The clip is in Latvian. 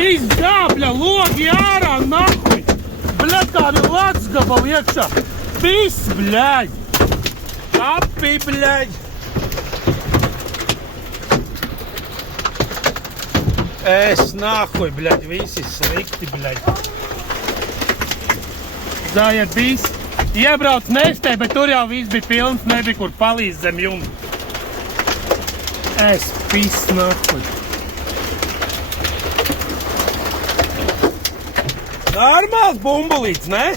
Pizdā, bļa, logi ārā, nahuj! Bļa, kādi lats gabali iekšā! Viss, bļaļ! Kapi, bļaļ! Es nahuj, bļaļ, visi slikti, bļaļ! Zājiet, viss! Iebrauc nestē, bet tur jau viss bija pilns, nebija kur palīdz zem jumta. Es piss, nahuj! Normāls bumbulīts, ne?